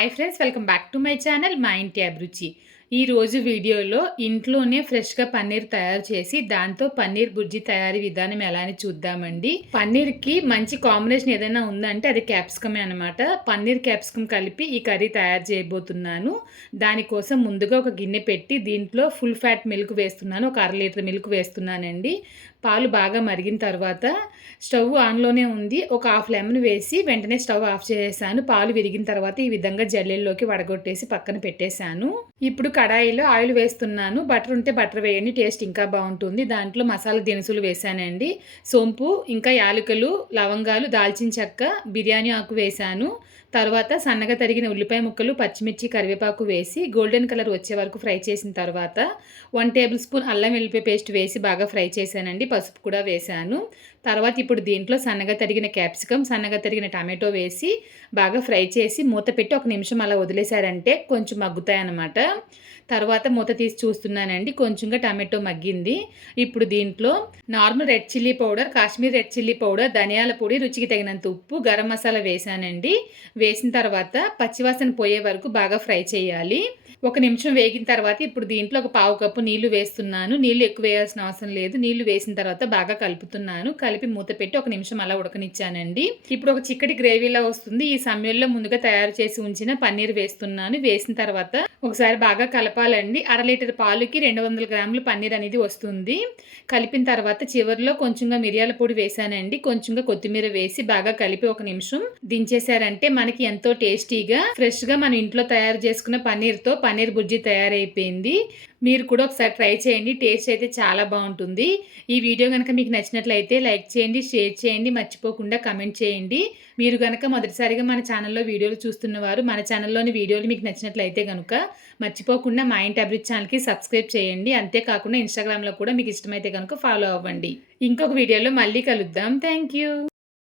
Hi friends welcome back to my channel మా ఇంటి అభిరుచి ఈరోజు వీడియోలో ఇంట్లోనే ఫ్రెష్గా పన్నీర్ తయారు చేసి దాంతో పన్నీర్ బుజ్జి తయారీ విధానం ఎలా అని చూద్దామండి. పన్నీర్కి మంచి కాంబినేషన్ ఏదైనా ఉందంటే అది క్యాప్సికమే అనమాట పన్నీర్ క్యాప్సికమ్ కలిపి ఈ కర్రీ తయారు చేయబోతున్నాను. దానికోసం ముందుగా ఒక గిన్నె పెట్టి దీంట్లో ఫుల్ ఫ్యాట్ మిల్క్ వేస్తున్నాను. ఒక అర లీటర్ మిల్క్ వేస్తున్నానండి. పాలు బాగా మరిగిన తర్వాత స్టవ్ ఆన్లోనే ఉంది. ఒక హాఫ్ లెమన్ వేసి వెంటనే స్టవ్ ఆఫ్ చేసేసాను. పాలు విరిగిన తర్వాత ఈ విధంగా జల్లెల్లోకి వడగొట్టేసి పక్కన పెట్టేశాను. ఇప్పుడు కడాయిలో ఆయిల్ వేస్తున్నాను. బటర్ ఉంటే బటర్ వేయండి టేస్ట్ ఇంకా బాగుంటుంది. దాంట్లో మసాలా దినుసులు వేసానండి. సోంపు ఇంకా యాలకులు లవంగాలు దాల్చిన చెక్క బిర్యానీ ఆకు వేశాను తర్వాత సన్నగా తరిగిన ఉల్లిపాయ ముక్కలు పచ్చిమిర్చి కరివేపాకు వేసి గోల్డెన్ కలర్ వచ్చే వరకు ఫ్రై చేసిన తర్వాత వన్ టేబుల్ స్పూన్ అల్లం వెల్లిపాయ పేస్ట్ వేసి బాగా ఫ్రై చేశానండి. పసుపు కూడా వేశాను తర్వాత ఇప్పుడు దీంట్లో సన్నగా తరిగిన క్యాప్సికమ్ సన్నగా తరిగిన టమాటో వేసి బాగా ఫ్రై చేసి మూత పెట్టి ఒక నిమిషం అలా వదిలేశారంటే కొంచెం మగ్గుతాయి అన్నమాట తర్వాత మూత తీసి చూస్తున్నానండి. కొంచెంగా టమాటో మగ్గింది. ఇప్పుడు దీంట్లో normal red chilli powder Kashmir red chilli powder ధనియాల పొడి రుచికి తగినంత ఉప్పు గరం మసాలా వేసానండి. వేసిన తర్వాత పచ్చివాసన పోయే వరకు బాగా ఫ్రై చేయాలి. ఒక నిమిషం వేగిన తర్వాత ఇప్పుడు దీంట్లో ఒక పావు కప్పు నీళ్ళు వేస్తున్నాను. నీళ్ళు ఎక్కువ వేయాల్సిన అవసరం లేదు. నీళ్ళు వేసిన తర్వాత బాగా కలుపుతున్నాను. కలిపి మూత పెట్టి ఒక నిమిషం అలా ఉడకనిచ్చానండి. ఇప్పుడు ఒక చిక్కటి గ్రేవీలా వస్తుంది. ఈ సమయంలో ముందుగా తయారు చేసి ఉంచిన పన్నీర్ వేస్తున్నాను. వేసిన తర్వాత ఒకసారి బాగా కలపాలండి. అర లీటర్ పాలుకి రెండు వందల గ్రాములు పన్నీర్ అనేది వస్తుంది. కలిపిన తర్వాత చివరిలో కొంచెంగా మిరియాల పొడి వేసానండి. కొంచెంగా కొత్తిమీర వేసి బాగా కలిపి ఒక నిమిషం దించేశారంటే మనకి ఎంతో టేస్టీగా ఫ్రెష్గా మనం ఇంట్లో తయారు చేసుకున్న పన్నీర్తో పన్నీర్ బుజ్జి తయారైపోయింది. మీరు కూడా ఒకసారి ట్రై చేయండి. టేస్ట్ అయితే చాలా బాగుంటుంది. ఈ వీడియో కనుక మీకు నచ్చినట్లయితే లైక్ చేయండి షేర్ చేయండి మర్చిపోకుండా కమెంట్ చేయండి. మీరు కనుక మొదటిసారిగా మన ఛానల్లో వీడియోలు చూస్తున్నవారు మన ఛానల్లోని వీడియోలు మీకు నచ్చినట్లయితే కనుక మర్చిపోకుండా మా ఇంటి అభివృద్ధి ఛానల్కి సబ్స్క్రైబ్ చేయండి. అంతేకాకుండా ఇన్స్టాగ్రామ్లో కూడా మీకు ఇష్టమైతే కనుక ఫాలో అవ్వండి. ఇంకొక వీడియోలో మళ్ళీ కలుద్దాం. Thank you